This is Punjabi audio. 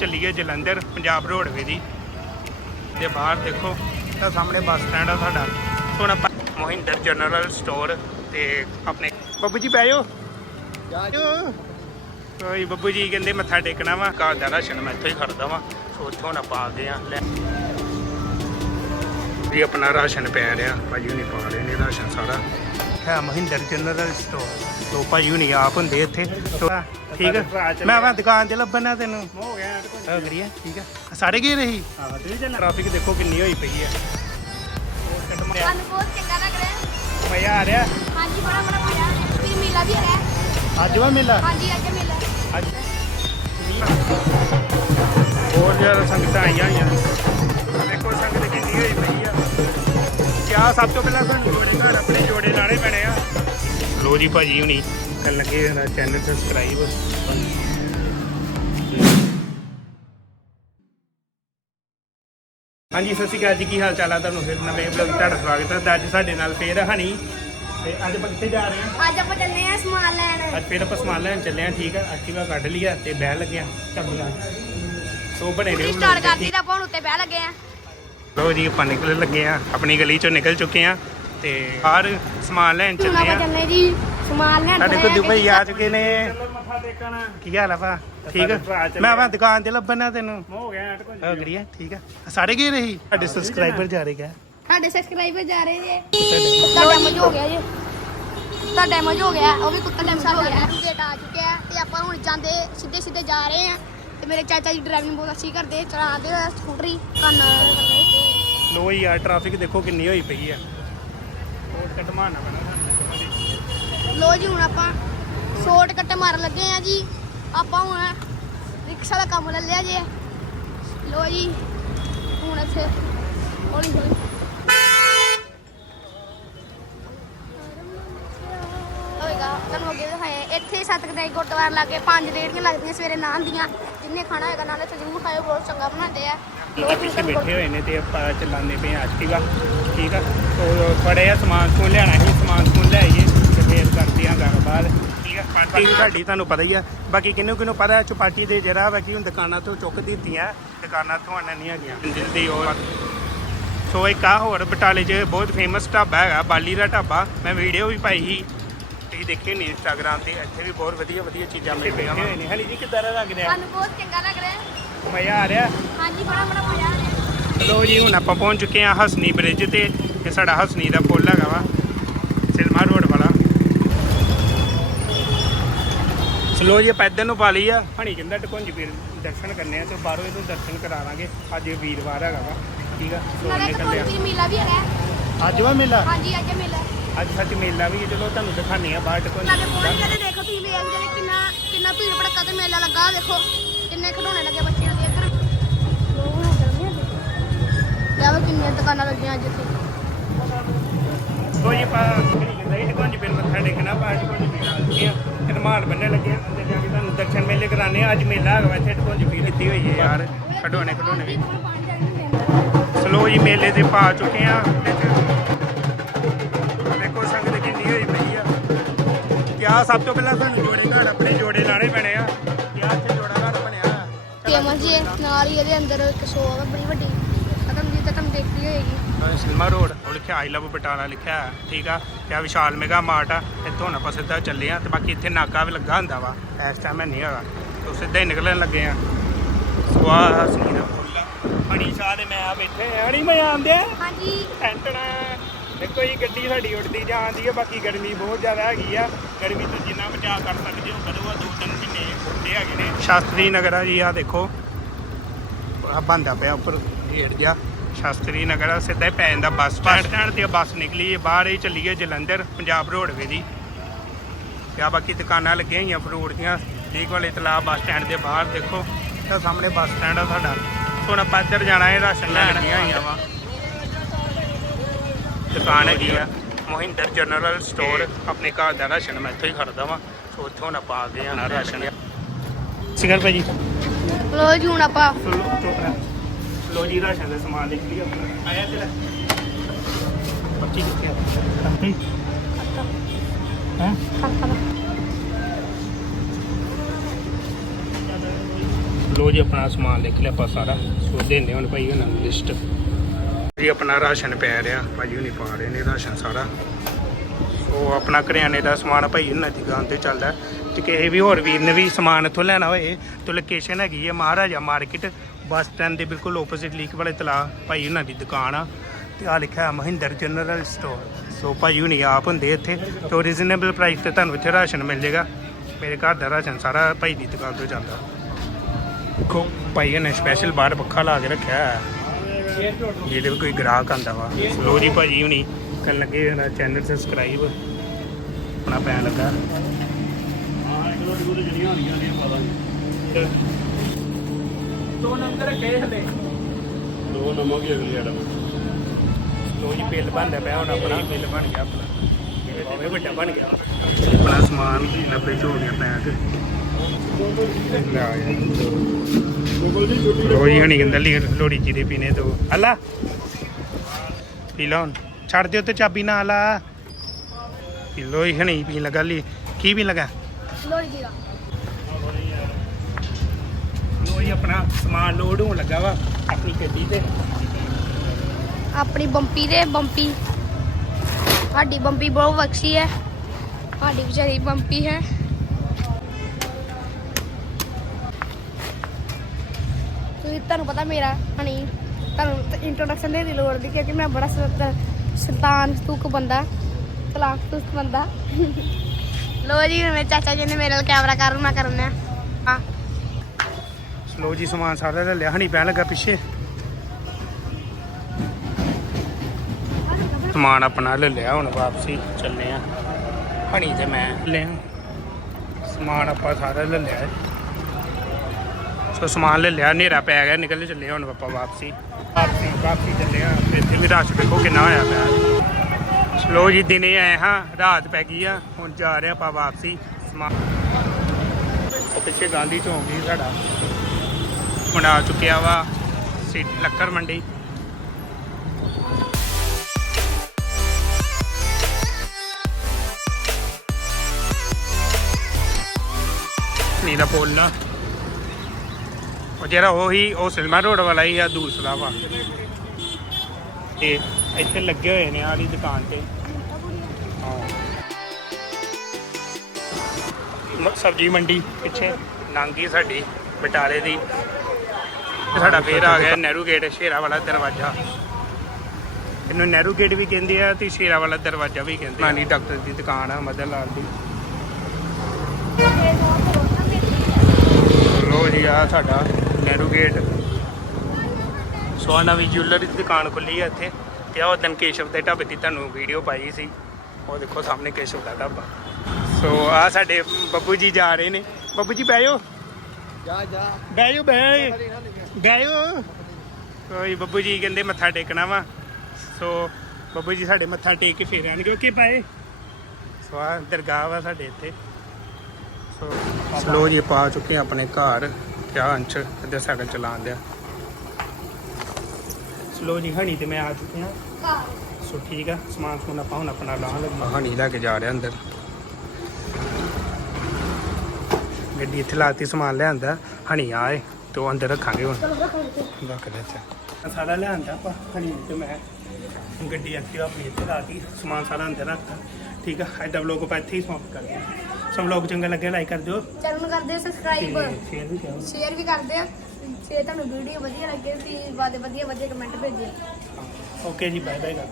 ਚੱਲੀਏ ਜਲੰਧਰ ਪੰਜਾਬ ਰੋਡਵੇ ਦੀ। ਦੇ ਬਾਹਰ ਦੇਖੋ ਤਾਂ ਸਾਹਮਣੇ ਬੱਸ ਸਟੈਂਡ ਆ ਸਾਡਾ। ਹੁਣ ਆਪਾਂ ਮੋਹਿੰਦਰ ਜਨਰਲ ਸਟੋਰ ਤੇ ਆਪਣੇ ਬੱਬੂ ਜੀ ਬਹਿ ਜਾਓ। ਜਾਓ ਕੋਈ ਬੱਬੂ ਜੀ ਕਹਿੰਦੇ ਮੱਥਾ ਟੇਕਣਾ ਵਾ। ਘਰ ਦਾ ਰਾਸ਼ਨ ਮੈਂ ਇੱਥੋਂ ਹੀ ਖੜਦਾ ਵਾ। ਸੋ ਉੱਥੋਂ ਹੁਣ ਆਪਾਂ ਆਦੇ ਆ ਲੈ। ਵੀ ਆਪਣਾ ਰਾਸ਼ਨ ਪੈ ਰਿਹਾ। ਭਾਜੀ ਹੁਣੀ ਪਾ ਰਹੇ ਨੇ ਰਾਸ਼ਨ ਸਾਰਾ। ਹੈ ਮਹਿੰਦਰ ਜਨਰਲ ਸਟੋਰ। ਤੋਂ ਭਾਜੀ ਹੁਣੀ ਆਪ ਹੁੰਦੇ ਇੱਥੇ। ਠੀਕ ਹੈ ਮੈਂ ਵਾ ਦੁਕਾਨ ਤੇ ਲੱਭਣਾ ਤੈਨੂੰ। ਹੋ ਗਿਆ ਹੋ ਗਰੀ ਠੀਕ ਹੈ ਸਾਰੇ ਗਏ ਰਹੀ ਹਾਂ ਤੁਸੀਂ ਜਨ ਟ੍ਰੈਫਿਕ ਦੇਖੋ ਕਿੰਨੀ ਹੋਈ ਪਈ ਹੈ ਸਾਨੂੰ ਬਹੁਤ ਚੰਗਾ ਲੱਗ ਰਿਹਾ। ਮਜ਼ਾ ਆ ਰਿਹਾ? ਹਾਂਜੀ ਬੜਾ ਬੜਾ ਮਜ਼ਾ ਆ ਰਿਹਾ। ਫਿਰ ਮੇਲਾ ਵੀ ਹੈਗਾ ਅੱਜ ਵਾ ਮੇਲਾ? ਹਾਂਜੀ ਅੱਜ ਮੇਲਾ। ਅੱਜ। ਹੋਰ ਜ਼ਿਆਦਾ ਸੰਗਤਾਂ ਆਈਆਂ ਹੋਈਆਂ। ਦੇਖੋ ਸੰਗਤ ਕਿੰਨੀ ਹੋਈ ਪਈ ਆ। ਕਿਆ ਸਭ ਤੋਂ ਪਹਿਲਾਂ ਸਾਨੂੰ ਜੋੜੇ ਘਰ ਆਪਣੇ ਜੋੜੇ ਲਾਣੇ ਪੈਣੇ ਆ। ਲੋ ਜੀ ਭਾਜੀ ਹੁਣੀ। ਕਰਨ ਲੱਗੇ ਮੇਰਾ ਚੈਨਲ ਸਬਸਕ੍ਰਾਈਬ ਹਾਂਜੀ ਸਤਿ ਸ਼੍ਰੀ ਅਕਾਲ ਜੀ ਕੀ ਹਾਲ ਚਾਲ ਆ ਤੁਹਾਨੂੰ? ਫਿਰ ਨਵੇਂ ਵਲੌਗ ਤੁਹਾਡਾ ਸਵਾਗਤ ਹੈ ਤੇ ਅੱਜ ਸਾਡੇ ਨਾਲ ਫੇਰ ਆ ਹਨੀ ਤੇ ਅੱਜ ਆਪਾਂ ਕਿੱਥੇ ਜਾ ਰਹੇ ਹਾਂ ਅੱਜ ਆਪਾਂ ਚੱਲੇ ਆ ਸਮਾਨ ਲੈਣ। ਅੱਜ ਫਿਰ ਆਪਾਂ ਸਮਾਨ ਲੈਣ ਚੱਲੇ ਆ ਠੀਕ ਆ? ਐਕਟਿਵਾ ਕੱਢ ਲਿਆ ਤੇ ਬਹਿ ਲੱਗਿਆ ਚੱਬਲਾ ਸੋ ਬਣੇ ਰਹੋ ਸਟਾਰਟ ਕਰਦੀ ਤਾਂ। ਆਪਾਂ ਹੁਣ ਉੱਤੇ ਬਹਿ ਲੱਗੇ ਆ। ਲੋ ਜੀ ਆਪਾਂ ਨਿਕਲ ਲੱਗੇ ਆ। ਆਪਣੀ ਗਲੀ ਚੋਂ ਨਿਕਲ ਚੁੱਕੇ ਆ। ਤੇ ਬਾਹਰ ਸਮਾਨ ਲੈਣ ਚੱਲੇ ਆ। ਚੱਲੇ ਜੀ ਸਮਾਨ ਲੈਣ ਸਾਡੇ ਕੋਲ ਦੁਬਈ ਆ ਚੁੱਕੇ ਨੇ। ਚਲੋ ਮੱਥਾ ਟੇਕਣਾ। ਕੀ ਹਾਲ ਆ ਭਾ? ਠੀਕ ਸਾਡੇ ਮੈਂ ਆ। ਵਾ ਦੁਕਾਨ ਤੇ ਲੱਭਣਾ ਤੈਨੂੰ। ਹੋ ਗਿਆ ਅਟ ਹੋ ਗਰੀਆ ਠੀਕ ਆ। ਸਾਰੇ ਗਏ ਰਹੀ ਸਾਡੇ ਸਬਸਕ੍ਰਾਈਬਰ ਜਾ ਰਹੇ ਗਏ ਸਾਡੇ ਸਬਸਕ੍ਰਾਈਬਰ ਜਾ ਰਹੇ ਜੇ। ਕੁੱਤਾ ਡੈਮੇਜ ਹੋ ਗਿਆ ਜੀ। ਕੁੱਤਾ ਡੈਮੇਜ ਹੋ ਗਿਆ ਉਹ ਵੀ ਕੁੱਤਾ ਡੈਮੇਜ ਹੋ ਗਿਆ। ਗੇਟ ਆ ਚੁੱਕਿਆ ਤੇ ਆਪਾਂ ਹੁਣ ਜਾਂਦੇ ਸਿੱਧੇ ਸਿੱਧੇ ਜਾ ਰਹੇ ਆ ਤੇ ਮੇਰੇ ਚਾਚਾ ਜੀ ਡਰਾਈਵਿੰਗ ਬਹੁਤ ਅੱਛੀ ਕਰਦੇ ਚਲਾਉਂਦੇ ਆ ਸਕੂਟਰੀ ਕੰਨ ਲੋ ਯਾਰ ਟ੍ਰੈਫਿਕ ਦੇਖੋ ਕਿੰਨੀ ਹੋਈ ਪਈ ਆ। ਹੋਰ ਕਟਮਾਨਾ ਲੋ ਜੀ, ਹੁਣ ਆਪਾਂ ਸ਼ੋਰਟ ਕੱਟ ਮਾਰਨ ਲੱਗੇ ਆ ਜੀ। ਆਪਾਂ ਹੁਣ ਰਿਕਸ਼ਾ ਦਾ ਕੰਮ ਲੈ ਲਿਆ ਜੀ। ਲੋ ਜੀ, ਹੁਣ ਇੱਥੇ ਹੌਲੀ ਹੌਲੀ। ਹੋਏਗਾ ਤੁਹਾਨੂੰ ਅੱਗੇ ਦਿਖਾਇਆ ਇੱਥੇ ਸਤਿਗੁਰੂ ਗੁਰਦੁਆਰਾ ਲਾਗੇ ਪੰਜ ਰੇੜੀਆਂ ਲੱਗਦੀਆਂ ਸਵੇਰੇ ਨਾਨ ਦੀਆਂ। ਜਿੰਨੇ ਖਾਣਾ ਹੋਏਗਾ ਨਾਲੇ ਇੱਥੇ ਜ਼ਰੂਰ ਖਾਇਓ, ਬਹੁਤ ਚੰਗਾ ਬਣਾਉਂਦੇ ਆ। ਆ ਪਿੱਛੇ ਬੈਠੇ ਹੋਏ ਨੇ ਤੇ ਆਪਾਂ ਚਲਾਉਂਦੇ ਪਏ ਆ ਐਕਟਿਵਾ ਠੀਕ ਆ? ਸੋ ਬੜੇ ਆ ਸਮਾਨ ਸਮੂਨ ਲਿਆਣਾ ਸੀ ਸਮਾਨ ਸਮੂਨ ਲਿਆਈਏ ਤੇ ਫੇਰ ਕਰਦੇ ਆ ਗੱਲਬਾਤ ਠੀਕ ਆ? ਪਾਰਟੀ ਸਾਡੀ ਤੁਹਾਨੂੰ ਪਤਾ ਹੀ ਆ ਬਾਕੀ ਕਿੰਨੂੰ ਕਿੰਨੂੰ ਪਤਾ ਹੈ ਚਪਾਟੀ ਦੇ ਜਿਹੜਾ ਵਾ ਕਿ ਹੁਣ ਦੁਕਾਨਾਂ ਤੋਂ ਚੁੱਕ ਦਿੱਤੀਆਂ ਦੁਕਾਨਾਂ ਤੋਂ ਆਣਾ ਨਹੀਂ ਹੈਗੀਆਂ। ਜਿੰਦੀ ਹੋਰ ਸੋ ਇੱਕ ਆ ਹੋਰ ਬਟਾਲੇ 'ਚ ਬਹੁਤ ਫੇਮਸ ਢਾਬਾ ਹੈਗਾ ਬਾਲੀ ਦਾ ਢਾਬਾ ਮੈਂ ਵੀਡੀਓ ਵੀ ਪਾਈ ਸੀ। ਤੁਸੀਂ ਦੇਖੀ ਹੋਣੀ ਇੰਸਟਾਗ੍ਰਾਮ ਤੇ ਇੱਥੇ ਵੀ ਬਹੁਤ ਵਧੀਆ ਵਧੀਆ ਚੀਜ਼ਾਂ ਮਿਲਦੀਆਂ ਨੇ ਹਣੀ ਜੀ ਕਿੱਦਾਂ ਦਾ ਲੱਗ ਰਿਹਾ ਸਾਨੂੰ ਬਹੁਤ ਚੰਗਾ ਲੱਗ ਰਿਹਾ। ਮਜ਼ਾ ਆ ਰਿਹਾ? ਹਾਂਜੀ ਬੜਾ ਬੜਾ ਮਜ਼ਾ ਆ ਰਿਹਾ। ਲੋ ਜੀ ਹੁਣ ਆਪਾਂ ਪਹੁੰਚ ਚੁੱਕੇ ਹਾਂ ਹਸਨੀ ਬ੍ਰਿਜ ਤੇ ਇਹ ਸਾਡਾ ਹਸਨੀ ਦਾ ਪੁੱਲ ਹੈਗਾ ਵਾ ਸਿਲਮਾ ਰੋਡ ਵਾਲਾ। ਸਲੋ ਜੀ ਆਪਾਂ ਇੱਧਰ ਨੂੰ ਪਾ ਲਈ ਆ। ਹਣੀ ਕਹਿੰਦਾ ਟਕੁੰਜ ਵੀਰ ਦਰਸ਼ਨ ਕਰਨੇ ਆ ਤੇ ਬਾਹਰੋਂ ਇਹਨੂੰ ਦਰਸ਼ਨ ਕਰਾ ਲਾਂਗੇ। ਅੱਜ ਵੀਰਵਾਰ ਹੈਗਾ ਵਾ ਠੀਕ ਆ? ਸੋ ਕੋਈ ਮੇਲਾ ਵੀ ਹੈਗਾ। ਆ ਅੱਜ ਵਾ ਮੇਲਾ? ਹਾਂਜੀ ਅੱਜ ਮੇਲਾ। ਅੱਜ ਸੱਚ ਮੇਲਾ ਵੀ ਹੈ ਚਲੋ ਤੁਹਾਨੂੰ ਦਿਖਾਣੇ ਆ ਬਾਹਰ ਟਕੁੰਜ ਨਾਲੇ ਦੇਖੋ ਤੁਸੀਂ ਵੇਖ ਜਿਹੜੇ ਕਿੰਨਾ ਕਿੰਨਾ ਭੀੜ ਭੜਕਾ ਤੇ ਮੇਲਾ ਲੱਗਾ ਦੇਖੋ ਕਿੰਨੇ ਖਿਡੌਣੇ ਲੱਗੇ ਬੱਚਿਆਂ ਦੇ ਇੱਧਰ ਲਿਆਵੇ ਕਿੰਨੀਆਂ ਦੁਕਾਨਾਂ ਲੱਗੀਆਂ ਅੱਜ ਇੱਥੇ। ਸੋ ਜੀ ਪਾ ਨਹੀਂ ਟਕੁੰਜ ਵੀਰ ਮੱਥਾ ਟੇਕਣਾ ਬਾਹਰ ਟਕੁੰਜ ਵੀਰ ਆ ਚੁੱਕੇ ਆ। ਤੇ ਰੁਮਾਲ ਬੰਨੇ ਲੱਗੇ ਆ ਅੰਦਰ ਜਾ ਕੇ ਤੁਹਾਨੂੰ ਦਰਸ਼ਨ ਮੇਲੇ ਕਰਾਣੇ ਆ। ਅੱਜ ਮੇਲਾ ਹੈਗਾ ਵਾ ਇੱਥੇ ਟਕੁੰਜ ਵੀਰ ਦਿੱਤੀ ਹੋਈ ਹੈ ਯਾਰ। ਖਡੋਣੇ ਖਡੋਣੇ ਵੀ। ਸਲੋ ਜੀ ਮੇਲੇ ਤੇ ਪਾ ਚੁੱਕੇ ਆ। ਦੇਖੋ ਸੰਗਤ ਕਿੰਨੀ ਹੋਈ ਪਈ ਆ। ਕਿਆ ਸਭ ਤੋਂ ਪਹਿਲਾਂ ਸਾਨੂੰ ਜੋੜੇ ਘਰ ਆਪਣੇ ਜੋੜੇ ਲਾਣੇ ਪੈਣੇ ਆ। ਕਿਆ ਇੱਥੇ ਜੋੜਾ ਘਰ ਬਣਿਆ। ਫੇਮਸ ਜੀ ਇਹ। ਨਾਲ ਹੀ ਇਹਦੇ ਅੰਦਰ ਇੱਕ ਹੈ ਬੜੀ ਵੱਡੀ। ਖਤਮ ਜੀ ਤੱਕ ਦੇਖਦੀ ਹੋਏਗੀ। ਸਿਲਮਾ ਰੋਡ ਉਹ ਲਿਖਿਆ ਆਈ ਲਵ ਬਟਾਲਾ ਲਿਖਿਆ ਹੈ, ਠੀਕ ਆ? ਤੇ ਆ ਵਿਸ਼ਾਲ ਮੇਗਾ ਮਾਰਟ ਆ ਇੱਥੋਂ ਹੁਣ ਆਪਾਂ ਸਿੱਧਾ ਚੱਲੇ ਆ ਤੇ ਬਾਕੀ ਇੱਥੇ ਨਾਕਾ ਵੀ ਲੱਗਾ ਹੁੰਦਾ ਵਾ ਇਸ ਟਾਈਮ ਨਹੀਂ ਹੈਗਾ। ਤੋਂ ਸਿੱਧਾ ਹੀ ਨਿਕਲਣ ਲੱਗੇ ਆ। ਸਵਾਹ ਹਸਨੀ ਦਾ ਫੁੱਲ ਹਣੀ ਸ਼ਾਹ ਦੇ ਮੈਂ ਆ ਬੈਠੇ ਹਣੀ ਮੈਂ ਆਂਦੇ ਹਾਂਜੀ। ਟੈਂਟਣਾ ਦੇਖੋ ਜੀ ਗੱਡੀ ਸਾਡੀ ਉੱਡਦੀ ਜਾਂਦੀ ਹੈ ਬਾਕੀ ਗਰਮੀ ਬਹੁਤ ਜ਼ਿਆਦਾ ਹੈਗੀ ਆ। ਗਰਮੀ ਤੋਂ ਜਿੰਨਾ ਬਚਾਅ ਕਰ ਸਕਦੇ ਹੋ ਕਰੋ ਆ ਦੋ ਤਿੰਨ ਮਹੀਨੇ ਹੁੰਦੇ ਹੈਗੇ ਨੇ। ਸ਼ਾਸਤਰੀ ਨਗਰ ਆ ਜੀ ਆ ਦੇਖੋ। ਆ ਬੰਦਾ ਪਿਆ ਉੱਪਰ ਢੇੜ ਜਾ ਸ਼ਾਸਤਰੀ ਨਗਰ ਆ ਸਿੱਧਾ ਹੀ ਪੈ ਜਾਂਦਾ ਬੱਸ ਸਟੈਂਡ। ਸਟੈਂਡ ਤੇ ਬੱਸ ਨਿਕਲੀ ਹੈ ਬਾਹਰ ਹੀ ਚੱਲੀ ਹੈ ਜਲੰਧਰ ਪੰਜਾਬ ਰੋਡਵੇ ਦੀ। ਤੇ ਆ ਬਾਕੀ ਦੁਕਾਨਾਂ ਲੱਗੀਆਂ ਹੋਈਆਂ ਫਰੂਟ ਦੀਆਂ ਲੀਕ ਵਾਲੇ ਤਲਾਬ ਬੱਸ ਸਟੈਂਡ ਦੇ ਬਾਹਰ ਦੇਖੋ। ਤਾਂ ਸਾਹਮਣੇ ਬੱਸ ਸਟੈਂਡ ਆ ਸਾਡਾ। ਹੁਣ ਆਪਾਂ ਇੱਧਰ ਜਾਣਾ ਹੈ ਰਾਸ਼ਨ ਲੈਣ ਲੱਗੀਆਂ ਹੋਈਆਂ ਵਾ। ਦੁਕਾਨ ਹੈਗੀ ਆ ਮੋਹਿੰਦਰ ਜਨਰਲ ਸਟੋਰ ਆਪਣੇ ਘਰ ਦਾ ਰਾਸ਼ਨ ਮੈਂ ਇੱਥੋਂ ਹੀ ਖੜਦਾ ਵਾਂ। ਸੋ ਉੱਥੋਂ ਹੁਣ ਆਪਾਂ ਆ ਗਏ ਹਾਂ ਰਾਸ਼ਨ। ਸਿਕਰ ਭਾਜੀ। ਲੋ ਜੀ ਹੁਣ ਆਪਾਂ ਲੋ ਜੀ ਰਾਸ਼ਨ ਦਾ ਸਮਾਨ ਲਿਖ ਲਿਆ ਆਪਣਾ। ਆਇਆ ਤੇਰਾ? ਪੱਚੀ ਕਿੱਥੇ ਆ? ਹਾਂ। ਲੋ ਜੀ ਆਪਣਾ ਸਮਾਨ ਲਿਖ ਲਿਆ ਆਪਾਂ ਸਾਰਾ। ਸੋ ਦੇਣੇ ਹੁਣ ਭਾਈ ਉਹਨਾਂ ਨੂੰ ਲਿਸਟ ਜੀ ਆਪਣਾ ਰਾਸ਼ਨ ਪੈ ਰਿਹਾ। ਭਾਈ ਹੁਣੀ ਪਾ ਰਹੇ ਨੇ ਰਾਸ਼ਨ ਸਾਰਾ। ਸੋ ਆਪਣਾ ਕਰਿਆਨੇ ਦਾ ਸਮਾਨ ਭਾਈ ਉਹਨਾਂ ਦੀ ਦੁਕਾਨ ਤੇ ਚੱਲਦਾ। ਤੇ ਕਿਸੇ ਵੀ ਹੋਰ ਵੀਰ ਨੇ ਵੀ ਸਮਾਨ ਇੱਥੋਂ ਲੈਣਾ ਹੋਏ। ਤਾਂ ਲੋਕੇਸ਼ਨ ਹੈਗੀ ਹੈ ਮਹਾਰਾਜਾ ਮਾਰਕੀਟ ਬੱਸ ਸਟੈਂਡ ਦੇ ਬਿਲਕੁਲ ਆਪੋਜ਼ਿਟ ਲੀਕ ਵਾਲੇ ਤਲਾ ਭਾਈ ਉਹਨਾਂ ਦੀ ਦੁਕਾਨ ਆ। ਤੇ ਆ ਲਿਖਿਆ ਹੈ ਮਹਿੰਦਰ ਜਨਰਲ ਸਟੋਰ ਸੋ ਭਾਈ ਹੁਣੀ ਆਪ ਹੁੰਦੇ ਇੱਥੇ ਤੇ ਰੀਜ਼ਨੇਬਲ ਪ੍ਰਾਈਸ ਤੇ ਤੁਹਾਨੂੰ ਇੱਥੇ ਰਾਸ਼ਨ ਮਿਲ ਜਾਏਗਾ ਮੇਰੇ ਘਰ ਦਾ ਰਾਸ਼ਨ ਸਾਰਾ ਭਾਈ ਦੀ ਦੁਕਾਨ ਤੋਂ ਜਾਂਦਾ। ਦੇਖੋ, ਭਾਈ ਨੇ ਸਪੈਸ਼ਲ ਬਾਹਰ ਪੱਖਾ ਲਾ ਕੇ ਰੱਖਿਆ ਹੈ। ਜਿਹਦੇ ਵੀ ਕੋਈ ਗ੍ਰਾਹਕ ਆਂਦਾ ਵਾ। ਲੋ ਜੀ ਭਾਜੀ ਹੁਣੀ ਕਰਨ ਲੱਗੇ ਚੈਨਲ ਸਬਸਕ੍ਰਾਈਬ ਆਪਣਾ ਪੈਣ ਲੱਗਾ। ਦੋ ਨੰਬਰ ਰੱਖੇ ਹਲੇ ਦੋ। ਨਮਕ ਹੀ ਅਗਲੀ ਐਡਮ ਲੋ ਜੀ ਬਿੱਲ ਬਣਦਾ ਪਿਆ ਹੁਣ ਆਪਣਾ। ਬਿੱਲ ਬਣ ਗਿਆ ਆਪਣਾ। ਬਹੁਤ ਵੱਡਾ ਬਣ ਗਿਆ। ਆਪਣਾ ਸਮਾਨ 90 ਚ ਹੋ ਗਿਆ ਪੈਕ। ਲੈ ਆ ਗਿਆ ਲੋ ਜੀ ਹਣੀ ਕਹਿੰਦਾ ਲੋੜੀ ਜੀ ਦੇ ਪੀਣੇ ਤੋਂ ਅੱਲਾ। ਪੀ ਲਾ ਹੁਣ। ਛੱਡ ਦਿਓ ਤੇ ਚਾਬੀ ਨਾ ਲਾ ਪੀ ਲੋ ਹੀ ਹਣੀ ਪੀਣ ਲੱਗਾ ਲਈ ਕੀ ਵੀ ਲਗਾ? ਲੋੜੀ ਜੀ ਦਾ ਲੋ ਜੀ ਆਪਣਾ ਸਮਾਨ ਲੋਡ ਹੋਣ ਲੱਗਾ ਵਾ ਆਪਣੀ ਗੱਡੀ ਤੇ। ਆਪਣੀ ਬੰਪੀ ਦੇ ਬੰਪੀ। ਸਾਡੀ ਬੰਪੀ ਬਹੁਤ ਵਕਸੀ ਹੈ। ਸਾਡੀ ਵਿਚਾਰੀ ਬੰਪੀ ਹੈ। ਤੁਸੀਂ ਤੁਹਾਨੂੰ ਪਤਾ ਮੇਰਾ ਹਣੀ ਤੁਹਾਨੂੰ ਇੰਟਰੋਡਕਸ਼ਨ ਦੇਣ ਦੀ ਲੋੜ ਨਹੀਂ ਕਿਉਂਕਿ ਮੈਂ ਬੜਾ ਸਤ- ਸ਼ੈਤਾਨ ਸਤੂਕ ਬੰਦਾ ਤਲਾਕ ਤੁਸਤ ਬੰਦਾ। ਲੋ ਜੀ, ਮੇਰੇ ਚਾਚਾ ਜੀ ਨੇ ਮੇਰੇ ਨਾਲ ਕੈਮਰਾ ਕਰਨ ਕਰਨਾ ਹਾਂ। ਲੋ ਜੀ, ਸਮਾਨ ਸਾਰਾ ਲੈ ਲਿਆ, ਹਣੀ ਪੈਣ ਲੱਗਾ ਪਿੱਛੇ। ਸਮਾਨ ਆਪਣਾ ਲੈ ਲਿਆ, ਹੁਣ ਵਾਪਸੀ ਚੱਲੇ ਆ। ਹਣੀ ਤੇ ਮੈਂ ਲਿਆ ਸਮਾਨ ਆਪਾਂ ਸਾਰਾ ਲੈ ਲਿਆ ਸੋ ਸਮਾਨ ਲੈ ਲਿਆ, ਹਨੇਰਾ ਪੈ ਗਿਆ, ਨਿਕਲ ਚੱਲੇ ਹੁਣ ਆਪਾਂ ਵਾਪਸੀ। ਵਾਪਸੀ ਵਾਪਸੀ ਚੱਲੇ ਆ। ਇੱਥੇ ਵੀ ਰਸ਼ ਦੇਖੋ ਕਿੰਨਾ ਹੋਇਆ ਪਿਆ। ਸਲੋ ਜੀ, ਦਿਨੇ ਆਏ ਹਾਂ, ਰਾਤ ਪੈ ਗਈ ਆ, ਹੁਣ ਜਾ ਰਹੇ ਆਪਾਂ ਵਾਪਸੀ। ਉਹ ਪਿੱਛੇ ਗਾਂਧੀ ਚੌਂਕ ਹੀ ਸਾਡਾ। ਹੁਣ ਆ ਚੁੱਕਿਆ ਵਾ ਸੀ ਲੱਕਰ ਮੰਡੀ। ਨੀਲਾ ਪੁੱਲ ਨਾ। ਉਹ ਜਿਹੜਾ ਉਹੀ, ਉਹ ਸਿਲਮਾ ਰੋਡ ਵਾਲਾ ਹੀ ਆ, ਦੂਸਰਾ ਵਾ। ਤੇ ਇੱਥੇ ਲੱਗੇ ਹੋਏ ਨੇ ਆਲੀ ਦੁਕਾਨ ਤੇ। ਹਾਂ। ਸਬਜ਼ੀ ਮੰਡੀ ਪਿੱਛੇ। ਨਾਂਗੀ ਸਾਡੀ, ਬਟਾਲੇ ਦੀ। ਸਾਡਾ ਫੇਰ ਆ ਗਿਆ ਨਹਿਰੂ ਗੇਟ, ਸ਼ੇਰਾ ਵਾਲਾ ਦਰਵਾਜ਼ਾ। ਇਹਨੂੰ ਨਹਿਰੂ ਗੇਟ ਵੀ ਕਹਿੰਦੇ ਆ ਤੇ ਸ਼ੇਰਾ ਵਾਲਾ ਦਰਵਾਜ਼ਾ ਵੀ ਕਹਿੰਦੇ ਆ। ਨਾਨੀ ਡਾਕਟਰ ਦੀ ਦੁਕਾਨ ਆ ਮਦਨ ਲਾਲ ਦੀ। ਲੋ ਜੀ ਆ ਸਾਡਾ ਨਹਿਰੂ ਗੇਟ। ਸੋ ਨਵੀਂ ਜੁਐਲਰੀ ਦੀ ਦੁਕਾਨ ਖੁੱਲੀ ਆ ਇੱਥੇ। ਤੇ ਉਹ ਦਿਨ ਕੇਸ਼ਵ ਦੇ ਢਾਬੇ ਦੀ ਤੁਹਾਨੂੰ ਵੀਡੀਓ ਪਾਈ ਸੀ। ਉਹ ਦੇਖੋ ਸਾਹਮਣੇ ਕੇਸ਼ਵ ਦਾ ਢਾਬਾ। ਸੋ ਆ ਸਾਡੇ ਬੱਬੂ ਜੀ ਜਾ ਰਹੇ ਨੇ। ਬੱਬੂ ਜੀ ਬਹਿ ਜਾਓ। ਜਾ ਜਾ। ਬਹਿ ਜਾਓ ਬਹਿ। ਗਾਇਓ ਕੋਈ ਬੱਬੂ ਜੀ ਕਹਿੰਦੇ ਮੱਥਾ ਟੇਕਣਾ ਵਾ। ਸੋ ਬੱਬੂ ਜੀ ਸਾਡੇ ਮੱਥਾ ਟੇਕ ਕੇ ਫੇਰ ਆਣਗੇ। ਓਕੇ ਪਾਏ ਸੋ ਆ ਦਰਗਾਹ ਵਾ ਸਾਡੇ ਇੱਥੇ। ਸੋ ਸਲੋ ਜੀ ਪਾ ਚੁੱਕੇ ਆਪਣੇ ਘਰ। ਕਿਆ ਅੰਸ਼ ਇੱਧਰ ਸਾਈਕਲ ਚਲਾਉਣ ਦਿਆ ਸਲੋ ਜੀ ਹਣੀ ਤੇ ਮੈਂ ਆ ਚੁੱਕੇ ਹਾਂ। ਸੋ ਠੀਕ ਆ ਸਮਾਨ ਸਮੂਨ ਆਪਾਂ ਹੁਣ ਆਪਣਾ ਲਾਹ ਲੱਗਾ ਹਣੀ ਲੈ ਕੇ ਜਾ ਰਿਹਾ ਅੰਦਰ। ਗੱਡੀ ਇੱਥੇ ਲਾਤੀ ਸਮਾਨ ਲਿਆਂਦਾ ਹਣੀ ਆਏ ਤੇ ਉਹ ਅੰਦਰ ਰੱਖਾਂਗੇ ਹੁਣ। ਰੱਖ ਦੇ ਇੱਥੇ। ਸਾਰਾ ਲਿਆਂਦਾ ਆਪਾਂ ਹਣੀ ਤੇ ਮੈਂ। ਗੱਡੀ ਐਕਟਿਵਾ ਆਪਣੀ ਇੱਥੇ ਲਾਤੀ ਸਮਾਨ ਸਾਰਾ ਅੰਦਰ ਰੱਖਤਾ। ਠੀਕ ਆ ਐਡਾ ਵਲੋਗ ਆਪਾਂ ਇੱਥੇ ਹੀ ਸਮਾਪਤ ਕਰਦੇ ਹਾਂ। ਸਭ ਲੋਕ ਚੰਗਾ ਲੱਗਿਆ ਲਾਈਕ ਕਰ ਦਿਓ। ਚੈਨਲ ਕਰਦੇ ਸਬਸਕ੍ਰਾਈਬ ਸ਼ੇਅਰ ਵੀ ਕਰੋ। ਸ਼ੇਅਰ ਵੀ ਕਰਦੇ ਆ ਤੇ ਤੁਹਾਨੂੰ ਵੀਡੀਓ ਵਧੀਆ ਲੱਗੇ ਸੀ ਵਾਦੇ ਵਧੀਆ ਵਧੀਆ ਕਮੈਂਟ ਭੇਜਿਓ। ਓਕੇ ਜੀ ਬਾਏ ਬਾਏ ਕਰ